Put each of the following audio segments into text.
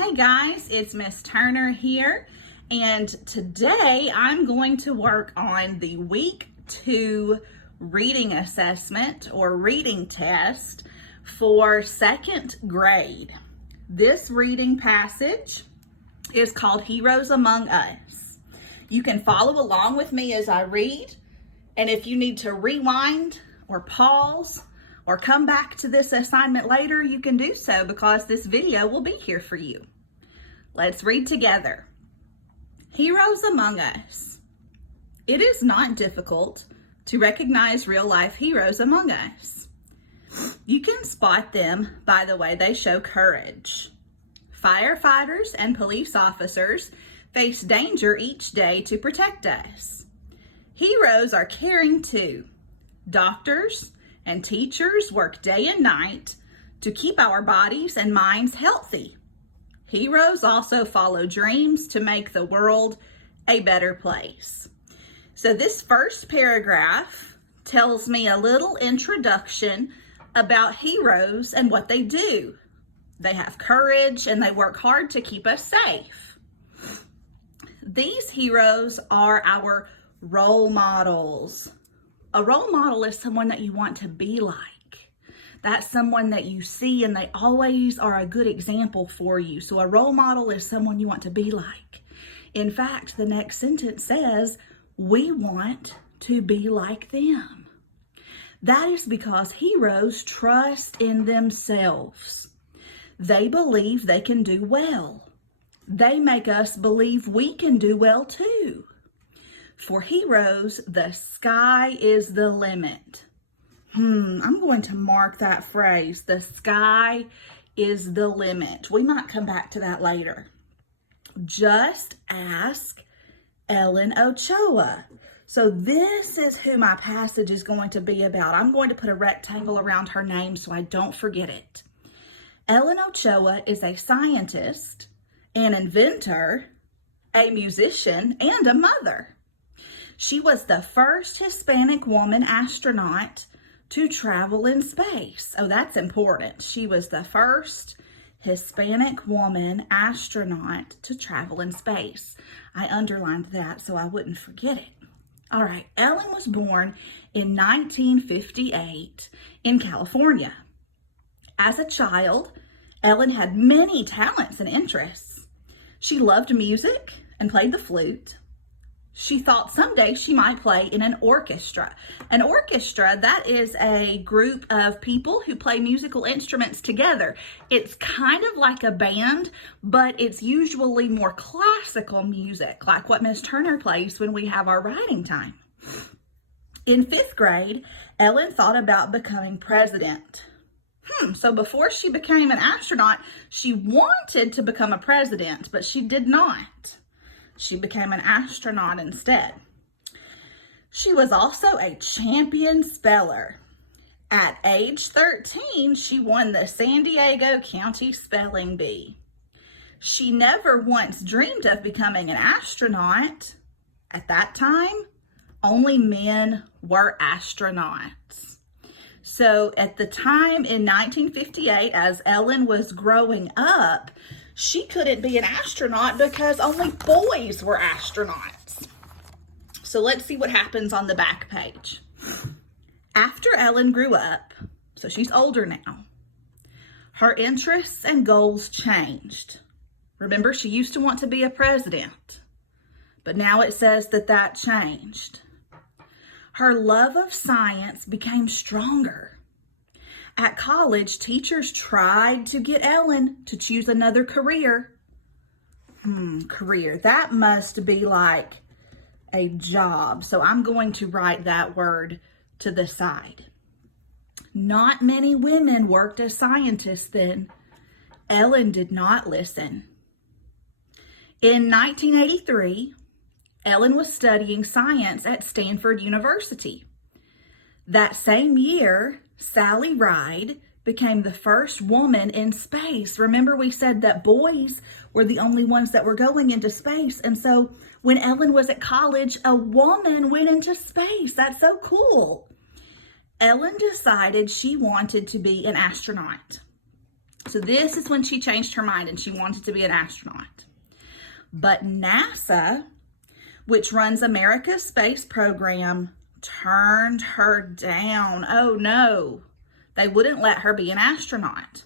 Hey guys, it's Miss Turner here, and today I'm going to work on the week 2 reading assessment or reading test for 2nd grade. This reading passage is called Heroes Among Us. You can follow along with me as I read, and if you need to rewind or pause or come back to this assignment later, you can do so because this video will be here for you. Let's read together. Heroes Among Us. It is not difficult to recognize real-life heroes among us. You can spot them by the way they show courage. Firefighters and police officers face danger each day to protect us. Heroes are caring too. Doctors and teachers work day and night to keep our bodies and minds healthy. Heroes also follow dreams to make the world a better place. So this first paragraph tells me a little introduction about heroes and what they do. They have courage and they work hard to keep us safe. These heroes are our role models. A role model is someone that you want to be like. That's someone that you see and they always are a good example for you. So a role model is someone you want to be like. In fact, the next sentence says, we want to be like them. That is because heroes trust in themselves. They believe they can do well. They make us believe we can do well too. For heroes, the sky is the limit. I'm going to mark that phrase. The sky is the limit. We might come back to that later. Just ask Ellen Ochoa. So this is who my passage is going to be about. I'm going to put a rectangle around her name so I don't forget it. Ellen Ochoa is a scientist, an inventor, a musician, and a mother. She was the first Hispanic woman astronaut to travel in space. Oh, that's important. She was the first Hispanic woman astronaut to travel in space. I underlined that so I wouldn't forget it. All right, Ellen was born in 1958 in California. As a child, Ellen had many talents and interests. She loved music and played the flute. She thought someday she might play in an orchestra. An orchestra, that is a group of people who play musical instruments together. It's kind of like a band, but it's usually more classical music, like what Miss Turner plays when we have our writing time. In 5th grade, Ellen thought about becoming president. So before she became an astronaut, she wanted to become a president, but she did not. She became an astronaut instead. She was also a champion speller. At age 13, she won the San Diego County Spelling Bee. She never once dreamed of becoming an astronaut. At that time, only men were astronauts. So at the time in 1958, as Ellen was growing up, she couldn't be an astronaut because only boys were astronauts. So let's see what happens on the back page. After Ellen grew up, so she's older now, her interests and goals changed. Remember, she used to want to be a president, but now it says that changed. Her love of science became stronger. At college, teachers tried to get Ellen to choose another career. Career. That must be like a job. So I'm going to write that word to the side. Not many women worked as scientists then. Ellen did not listen. In 1983, Ellen was studying science at Stanford University. That same year, Sally Ride became the first woman in space. Remember, we said that boys were the only ones that were going into space. And so when Ellen was at college, a woman went into space. That's so cool. Ellen decided she wanted to be an astronaut. So this is when she changed her mind and she wanted to be an astronaut. But NASA, which runs America's space program, turned her down. Oh no, they wouldn't let her be an astronaut.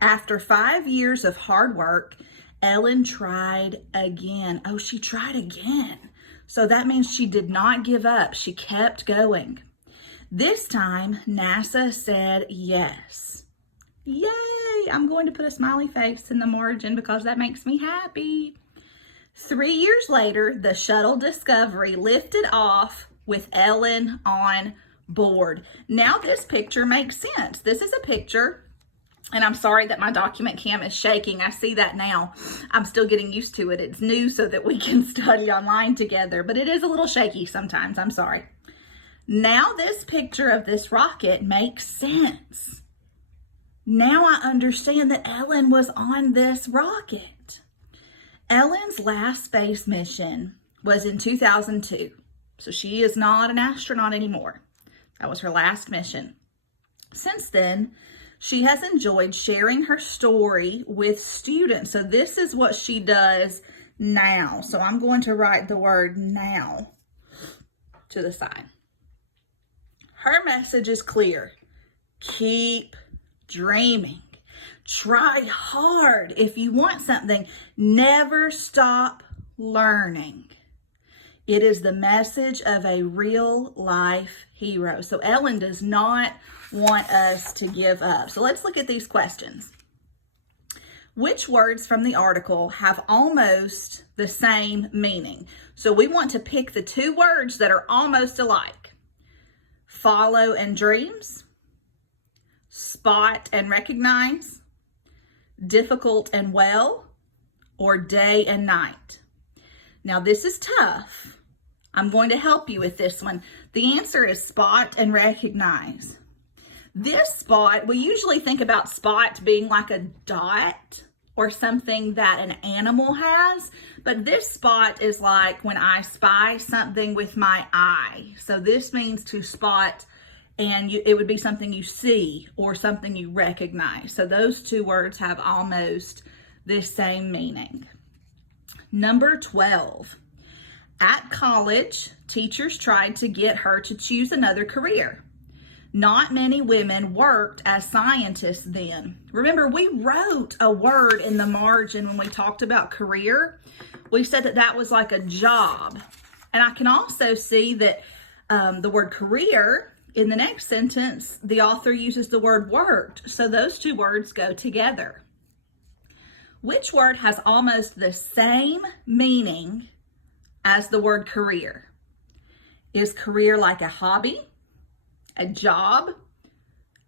After 5 years of hard work, Ellen tried again. Oh, she tried again. So that means she did not give up. She kept going. This time, NASA said yes. Yay! I'm going to put a smiley face in the margin because that makes me happy. 3 years later, the shuttle Discovery lifted off with Ellen on board. Now this picture makes sense. This is a picture, and I'm sorry that my document cam is shaking. I see that now. I'm still getting used to it. It's new so that we can study online together, but it is a little shaky sometimes. I'm sorry. Now this picture of this rocket makes sense. Now I understand that Ellen was on this rocket. Ellen's last space mission was in 2002, so she is not an astronaut anymore. That was her last mission. Since then, she has enjoyed sharing her story with students. So this is what she does now. So I'm going to write the word now to the side. Her message is clear. Keep dreaming. Try hard. If you want something, never stop learning. It is the message of a real life hero. So Ellen does not want us to give up. So let's look at these questions. Which words from the article have almost the same meaning? So we want to pick the 2 words that are almost alike. Follow and dreams. Spot and recognize. Difficult and well. Or day and night. Now this is tough. I'm going to help you with this one. The answer is spot and recognize. This spot, we usually think about spot being like a dot or something that an animal has, but this spot is like when I spy something with my eye. So this means to spot, and it would be something you see or something you recognize. So those 2 words have almost the same meaning. Number 12. At college, teachers tried to get her to choose another career. Not many women worked as scientists then. Remember, we wrote a word in the margin when we talked about career. We said that that was like a job. And I can also see that the word career in the next sentence, the author uses the word worked. So those 2 words go together. Which word has almost the same meaning as the word career? Is career like a hobby, a job,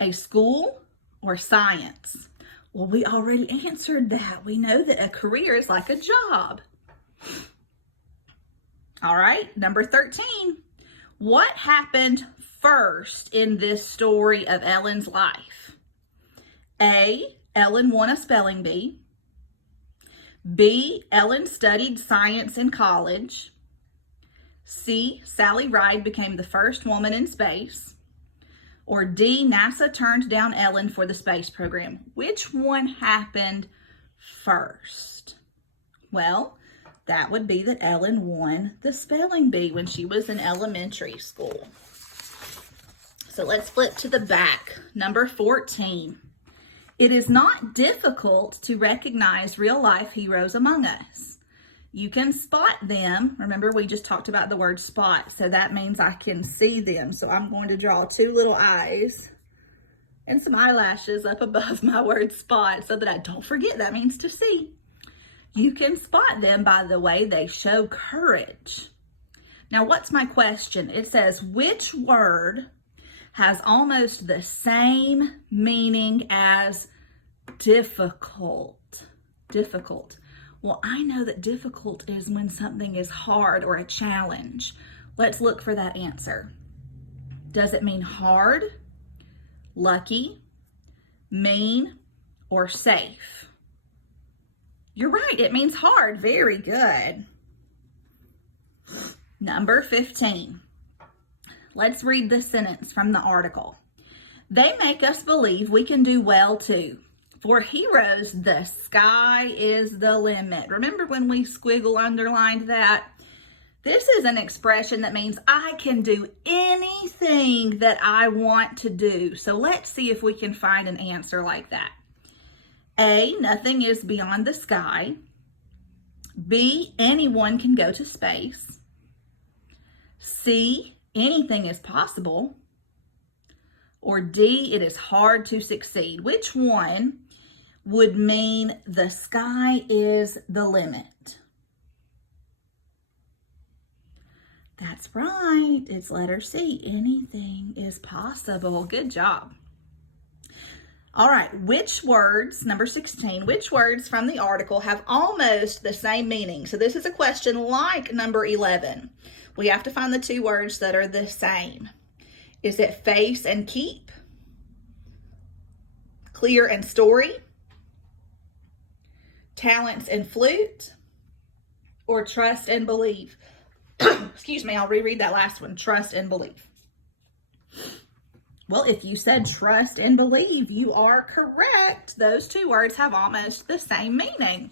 a school, or science? Well, we already answered that. We know that a career is like a job. All right, number 13. What happened first in this story of Ellen's life? A, Ellen won a spelling bee. B, Ellen studied science in college. C, Sally Ride became the first woman in space. Or D, NASA turned down Ellen for the space program. Which one happened first? Well, that would be that Ellen won the spelling bee when she was in elementary school. So let's flip to the back. Number 14. It is not difficult to recognize real-life heroes among us. You can spot them. Remember, we just talked about the word spot, so that means I can see them. So I'm going to draw 2 little eyes and some eyelashes up above my word spot so that I don't forget that means to see. You can spot them by the way they show courage. Now, what's my question? It says, which word has almost the same meaning as difficult? Difficult. Well, I know that difficult is when something is hard or a challenge. Let's look for that answer. Does it mean hard, lucky, mean, or safe? You're right, it means hard. Very good. Number 15. Let's read the sentence from the article. They make us believe we can do well too. For heroes, the sky is the limit. Remember when we squiggle underlined that? This is an expression that means I can do anything that I want to do. So let's see if we can find an answer like that. A, nothing is beyond the sky. B, anyone can go to space. C, anything is possible. Or D, it is hard to succeed. Which one would mean the sky is the limit? That's right. It's letter C. Anything is possible. Good job. All right. Which words, number 16, which words from the article have almost the same meaning? So this is a question like number 11. We have to find the two words that are the same. Is it face and keep? Clear and story? Talents and flute? Or trust and believe? Excuse me, I'll reread that last one. Trust and believe. Well, if you said trust and believe, you are correct. Those two words have almost the same meaning.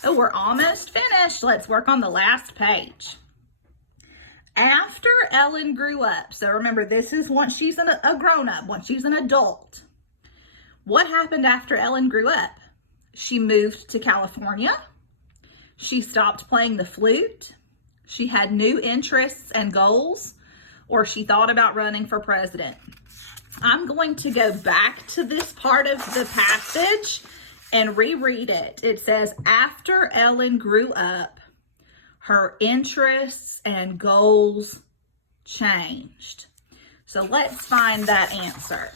So we're almost finished. Let's work on the last page. After Ellen grew up, so remember, this is once she's a grown-up, once she's an adult. What happened after Ellen grew up? She moved to California. She stopped playing the flute. She had new interests and goals, or she thought about running for president. I'm going to go back to this part of the passage and reread it. It says, after Ellen grew up, her interests and goals changed. So let's find that answer.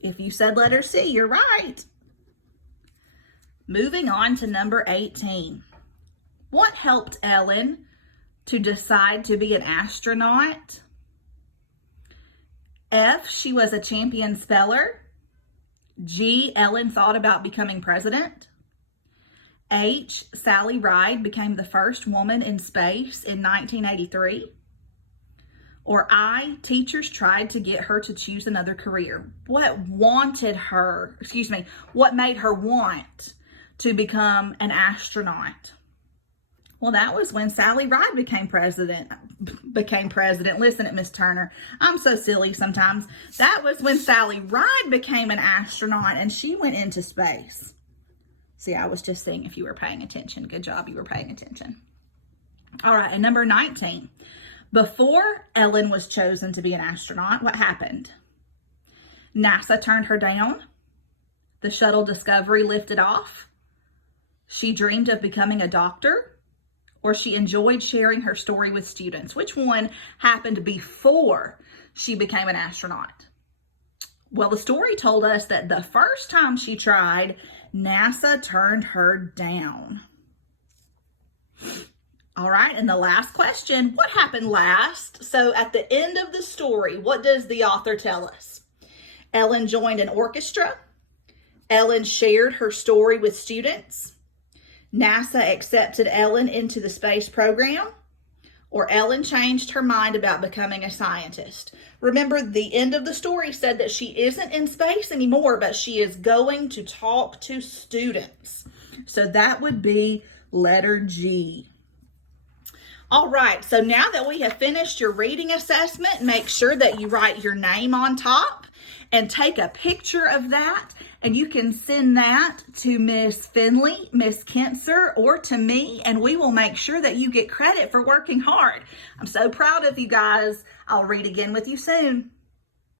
If you said letter C, you're right. Moving on to number 18. What helped Ellen to decide to be an astronaut? F, she was a champion speller. G, Ellen thought about becoming president. H, Sally Ride became the first woman in space in 1983. Or I, teachers tried to get her to choose another career. What made her want to become an astronaut? Well, that was when Sally Ride became president. Listen at Miss Turner. I'm so silly sometimes. That was when Sally Ride became an astronaut and she went into space. See, I was just seeing if you were paying attention. Good job, you were paying attention. All right, and number 19. Before Ellen was chosen to be an astronaut, what happened? NASA turned her down. The shuttle Discovery lifted off. She dreamed of becoming a doctor, or she enjoyed sharing her story with students. Which one happened before she became an astronaut? Well, the story told us that the first time she tried, NASA turned her down. All right, and the last question, what happened last? So at the end of the story, what does the author tell us? Ellen joined an orchestra. Ellen shared her story with students. NASA accepted Ellen into the space program. Or Ellen changed her mind about becoming a scientist. Remember, the end of the story said that she isn't in space anymore, but she is going to talk to students. So that would be letter G. All right, so now that we have finished your reading assessment, make sure that you write your name on top and take a picture of that, and you can send that to Miss Finley, Miss Kentzer, or to me, and we will make sure that you get credit for working hard. I'm so proud of you guys. I'll read again with you soon.